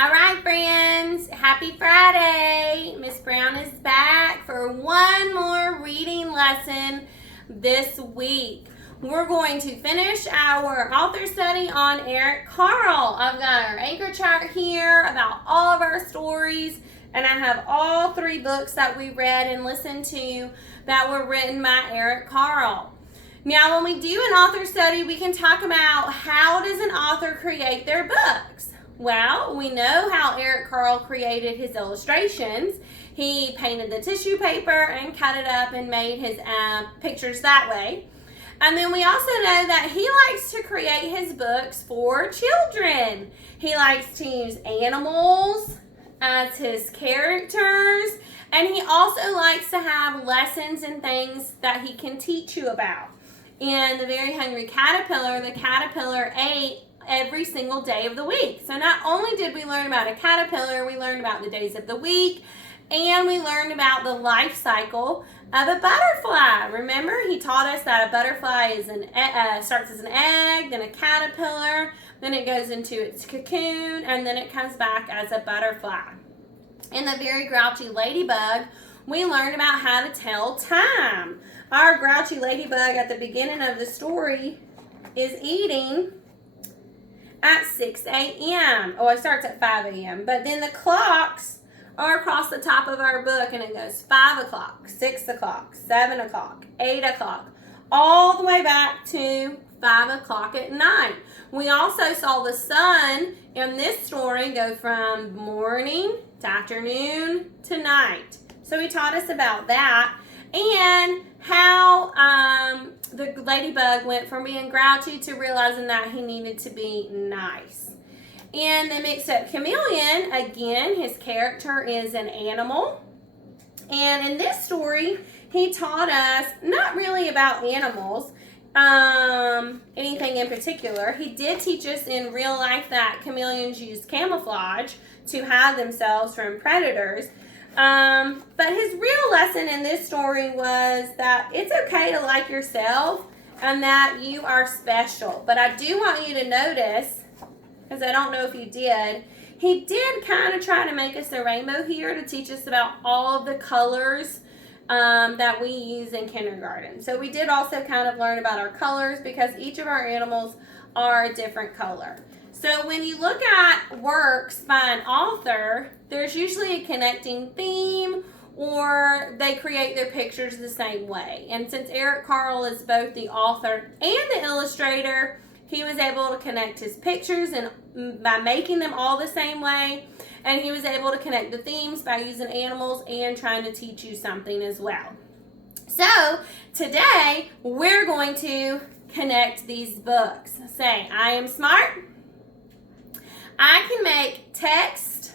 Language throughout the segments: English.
All right, friends, happy Friday. Miss Brown is back for one more reading lesson this week. We're going to finish our author study on Eric Carle. I've got our anchor chart here about all of our stories, and I have all 3 books that we read and listened to that were written by Eric Carle. Now, when we do an author study, we can talk about how does an author create their books. Well, we know how Eric Carle created his illustrations. He painted the tissue paper and cut it up and made his pictures that way. And then we also know that he likes to create his books for children. He likes to use animals as his characters, and he also likes to have lessons and things that he can teach you about. In The Very Hungry Caterpillar, the caterpillar ate every single day of the week. So not only did we learn about a caterpillar, we learned about the days of the week, and we learned about the life cycle of a butterfly. Remember, he taught us that a butterfly is starts as an egg, then a caterpillar, then it goes into its cocoon, and then it comes back as a butterfly. In The Very Grouchy Ladybug, we learned about how to tell time. Our grouchy ladybug at the beginning of the story is eating at 6 a.m. Oh, it starts at 5 a.m. But then the clocks are across the top of our book, and it goes 5 o'clock, 6 o'clock, 7 o'clock, 8 o'clock, all the way back to 5 o'clock at night. We also saw the sun in this story go from morning to afternoon to night. So he taught us about that and how the ladybug went from being grouchy to realizing that he needed to be nice. In The Mixed Up Chameleon, again, his character is an animal. And in this story, he taught us not really about animals, anything in particular. He did teach us in real life that chameleons use camouflage to hide themselves from predators. But his real lesson in this story was that it's okay to like yourself and that you are special. But I do want you to notice, because I don't know if you did, he did kind of try to make us a rainbow here to teach us about all of the colors that we use in kindergarten. So we did also kind of learn about our colors because each of our animals are a different color. So when you look at works by an author, there's usually a connecting theme, or they create their pictures the same way. And since Eric Carle is both the author and the illustrator, he was able to connect his pictures and by making them all the same way, and he was able to connect the themes by using animals and trying to teach you something as well. So today we're going to connect these books. Say, I am smart. I can make text,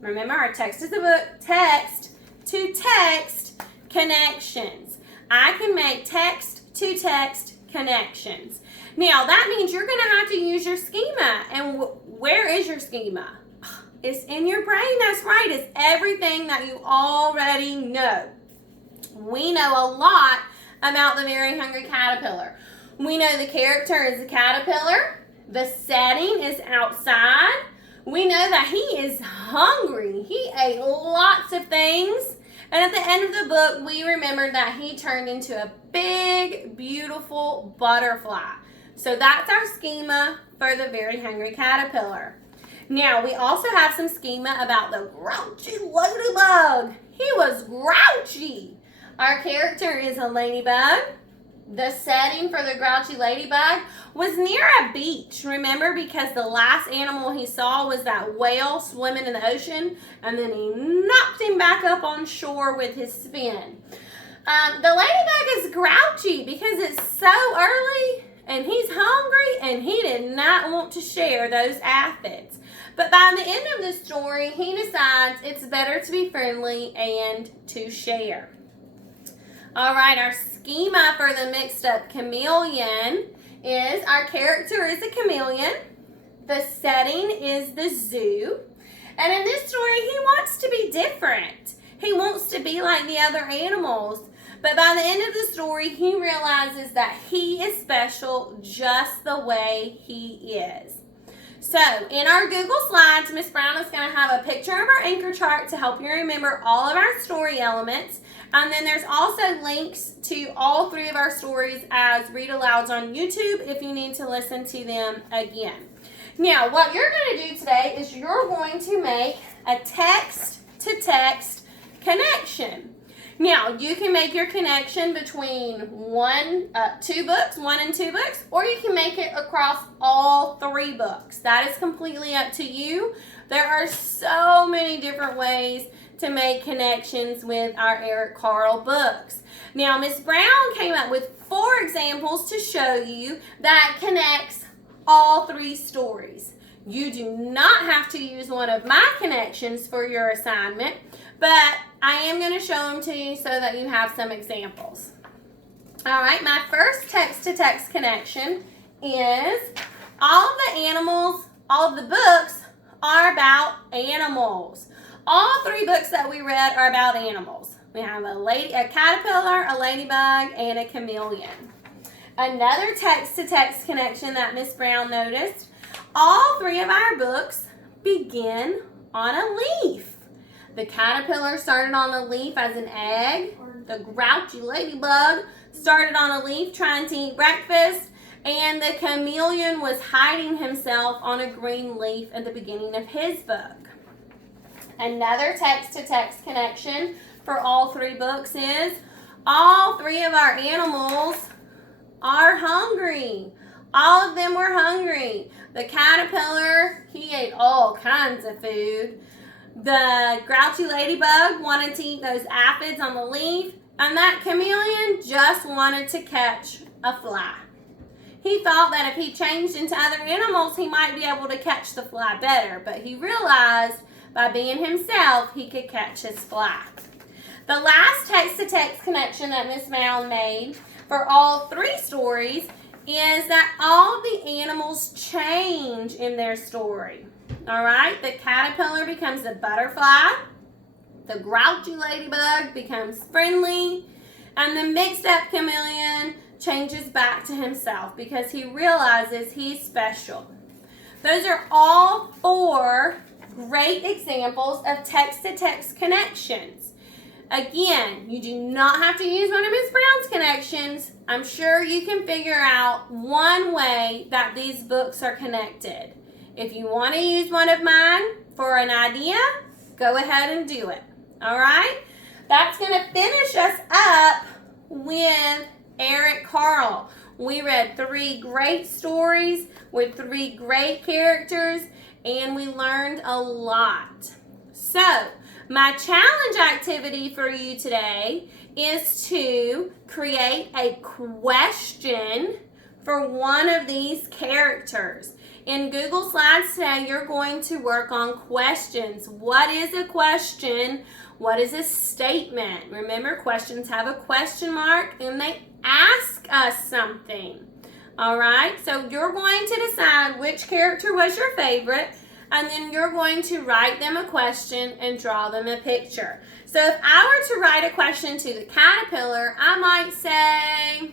remember our text is the book, text to text connections. I can make text to text connections. Now that means you're going to have to use your schema. And where is your schema? It's in your brain. That's right. It's everything that you already know. We know a lot about The Very Hungry Caterpillar. We know the character is a caterpillar. The setting is outside. We know that he is hungry. He ate lots of things. And at the end of the book, we remembered that he turned into a big, beautiful butterfly. So that's our schema for The Very Hungry Caterpillar. Now, we also have some schema about the grouchy ladybug. He was grouchy. Our character is a ladybug. The setting for the grouchy ladybug was near a beach, remember, because the last animal he saw was that whale swimming in the ocean, and then he knocked him back up on shore with his spin. The ladybug is grouchy because it's so early, and he's hungry, and he did not want to share those aphids. But by the end of the story, he decides it's better to be friendly and to share. All right, our schema for The Mixed Up Chameleon is our character is a chameleon. The setting is the zoo. And in this story, he wants to be different. He wants to be like the other animals. But by the end of the story, he realizes that he is special just the way he is. So in our Google Slides, Miss Brown is going to have a picture of our anchor chart to help you remember all of our story elements. And then there's also links to all 3 of our stories as read-alouds on YouTube if you need to listen to them again. Now, what you're going to do today is you're going to make a text-to-text connection. Now, you can make your connection between 1 and 2 books, or you can make it across all 3 books. That is completely up to you. There are so many different ways to make connections with our Eric Carle books. Now, Miss Brown came up with 4 examples to show you that connects all 3 stories. You do not have to use one of my connections for your assignment, but I am going to show them to you so that you have some examples. All right, my first text-to-text connection is all of the animals, all of the books are about animals. All 3 books that we read are about animals. We have a caterpillar, a ladybug, and a chameleon. Another text-to-text connection that Miss Brown noticed, all 3 of our books begin on a leaf. The caterpillar started on a leaf as an egg. The grouchy ladybug started on a leaf trying to eat breakfast. And the chameleon was hiding himself on a green leaf at the beginning of his book. Another text-to-text connection for all 3 books is all 3 of our animals are hungry. All of them were hungry. The caterpillar, he ate all kinds of food. The grouchy ladybug wanted to eat those aphids on the leaf, and that chameleon just wanted to catch a fly. He thought that if he changed into other animals, he might be able to catch the fly better, but he realized by being himself, he could catch his fly. The last text-to-text connection that Miss Brown made for all 3 stories is that all the animals change in their story. All right, the caterpillar becomes a butterfly, the grouchy ladybug becomes friendly, and the mixed-up chameleon changes back to himself because he realizes he's special. Those are all 4 great examples of text-to-text connections. Again, you do not have to use one of Miss Brown's connections. I'm sure you can figure out one way that these books are connected. If you want to use one of mine for an idea, go ahead and do it. All right? That's going to finish us up with Eric Carle. We read 3 great stories with 3 great characters, and we learned a lot. So, my challenge activity for you today is to create a question for one of these characters. In Google Slides today, you're going to work on questions. What is a question? What is a statement? Remember, questions have a question mark and they ask us something. All right, so you're going to decide which character was your favorite, and then you're going to write them a question and draw them a picture. So if I were to write a question to the caterpillar, I might say,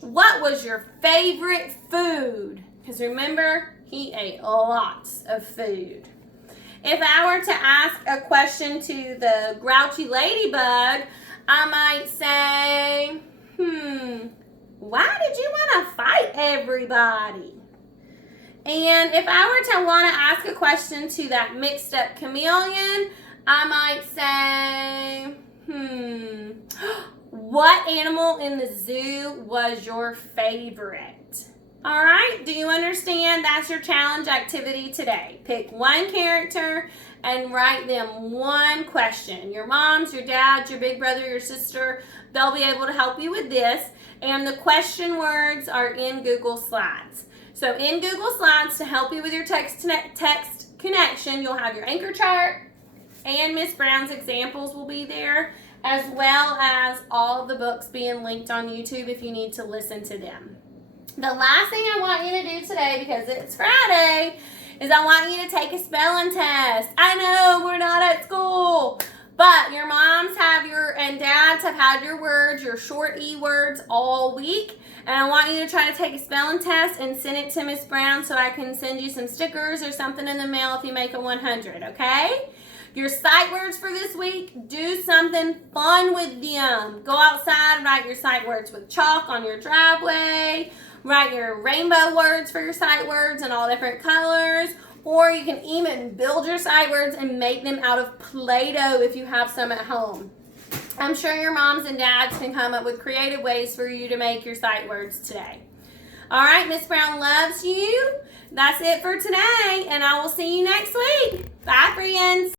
what was your favorite food? Because remember, he ate lots of food. If I were to ask a question to the grouchy ladybug, I might say, why did you want to fight everybody? And if I were to want to ask a question to that mixed up chameleon, I might say, what animal in the zoo was your favorite? All right, do you understand? That's your challenge activity today. Pick one character and write them one question. Your moms, your dads, your big brother, your sister, they'll be able to help you with this. And the question words are in Google Slides. So in Google Slides, to help you with your text connection, you'll have your anchor chart and Miss Brown's examples will be there, as well as all of the books being linked on YouTube if you need to listen to them. The last thing I want you to do today, because it's Friday, is I want you to take a spelling test. I know we're not at school, But your moms and dads have had your words, your short E words all week. And I want you to try to take a spelling test and send it to Miss Brown so I can send you some stickers or something in the mail if you make a 100, okay? Your sight words for this week, do something fun with them. Go outside, write your sight words with chalk on your driveway. Write your rainbow words for your sight words in all different colors. Or you can even build your sight words and make them out of Play-Doh if you have some at home. I'm sure your moms and dads can come up with creative ways for you to make your sight words today. All right, Miss Brown loves you. That's it for today, and I will see you next week. Bye, friends.